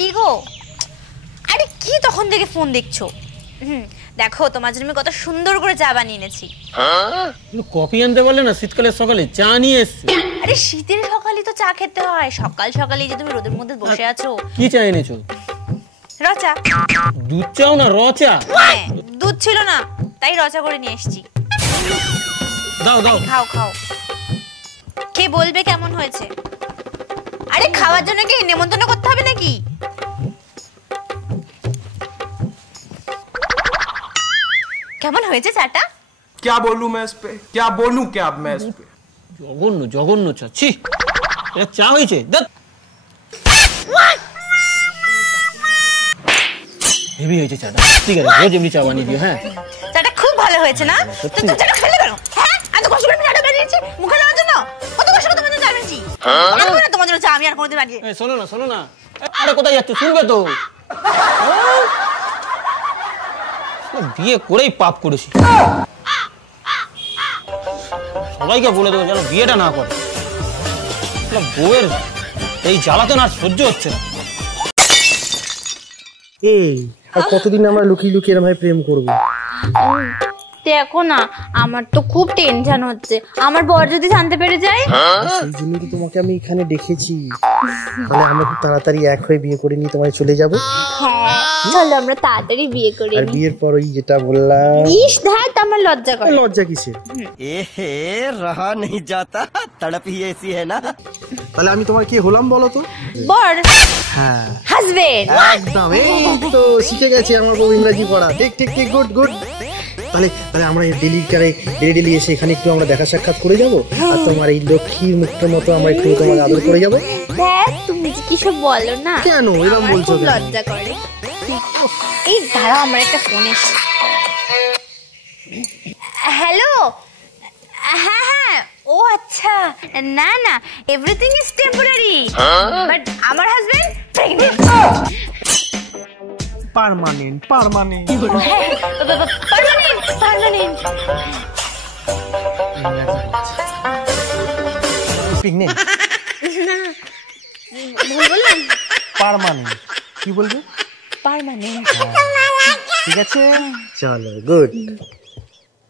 কি গো? আরে কি তখন থেকে ফোন দেখছো? দেখো তোমার জন্য আমি কত সুন্দর করে চা বানিয়ে এনেছি। কফি আনতে বললে না, শীতকালের সকালে চা নিয়ে এসেছি। আরে শীতের সকালে তো চা খেতে হয়, সকাল সকালে যে তুমি রোদের মধ্যে বসে আছো। কি চা এনেছো? র চা। দুধ চাও না র চা? হ্যাঁ, দুধ ছিল না তাই র চা করে নিয়ে এসেছি। দাও দাও, খাও খাও, কে বলবে কেমন হয়েছে? আরে খাওয়ার জন্য কি নেমন্তন্ন করতে হবে নাকি? কেমন হয়েছে চাটা? क्या बोलूं मैं इस पे, क्या बोलूं क्या अब मैं इस पे। জঘন্য জঘন্য চা, ছি। এটা চা হয়েছে? হেভি হয়েছে চাটা। ঠিক আছে, রোজ এমনি চা বানিয়ে দিও। হ্যাঁ, চাটা খুব ভালো হয়েছে না? তো তুমি চাটা খেলে কেন? হ্যাঁ, এত কষ্ট করে চাটা বানিয়েছি মুখে দেওয়ার জন্য। কত কষ্ট করে তোমাদের চা বানিয়েছি। তোমার জন্য চা আমি আর কোনোদিন বানিয়ে। শোনো না শোনো না, আরে কোথায় যাচ্ছ? শুনবে তো। বিয়ে করেই পাপ করেছি। সবাইকে বলে দেবো যেন বিয়েটা না করে। বউয়ের এই জ্বালাতন আর সহ্য হচ্ছে না। এই আর কতদিন আমরা লুকিয়ে লুকিয়ে এরকম প্রেম করবো? দেখো না, আমার তো খুব টেনশন হচ্ছে, আমার বর যদি জানতে পেরে যায়। সেই জন্য তো তোমাকে আমি এখানে ডেকেছি। তাহলে আমরা খুব তাড়াতাড়ি এক হয়ে বিয়ে করে নিয়ে তোমায় চলে যাবো। হ্যাঁ, চলো আমরা তাড়াতাড়ি বিয়ে করি। আর বিয়ের পর ওই যেটা বললাম। ইস ধ্যাত, আমার লজ্জা করে। লজ্জা কিসের? এহে রহা নেই যাতা, তড়প হি ऐसी है ना। তাহলে আমি তোমার কি হলাম বলো তো? বর। হ্যাঁ, হাজবেন্ড। একদম, এই তো শিখে গেছি আমার বউ ইংরেজি পড়া। ঠিক ঠিক ঠিক, গুড গুড। তাহলে তাহলে আমরা ডেলি এসে এখানে একটু আমরা দেখা সাক্ষাৎ করে যাবো। আর তোমার এই লক্ষ্মীর মুখের মতো আমরা একটু তোমার আদর করে যাবো। দেখ তুমি যে কি সব বলো না। কেন এরকম বলছো? খুব লজ্জা করে। এই দাঁড়াও, আমার একটা ফোন এসেছে। হ্যালো। হ্যাঁ হ্যাঁ, ও আচ্ছা, না না, এভরিথিং ইজ টেম্পোরারি, বাট আমার husband pregnant. Permanent permanent permanent permanent. Pregnant না, ভুল বললাম। পার্মানেন্ট কি বলবে? পার্মানেন্ট। ঠিক আছে, চলো, গুড।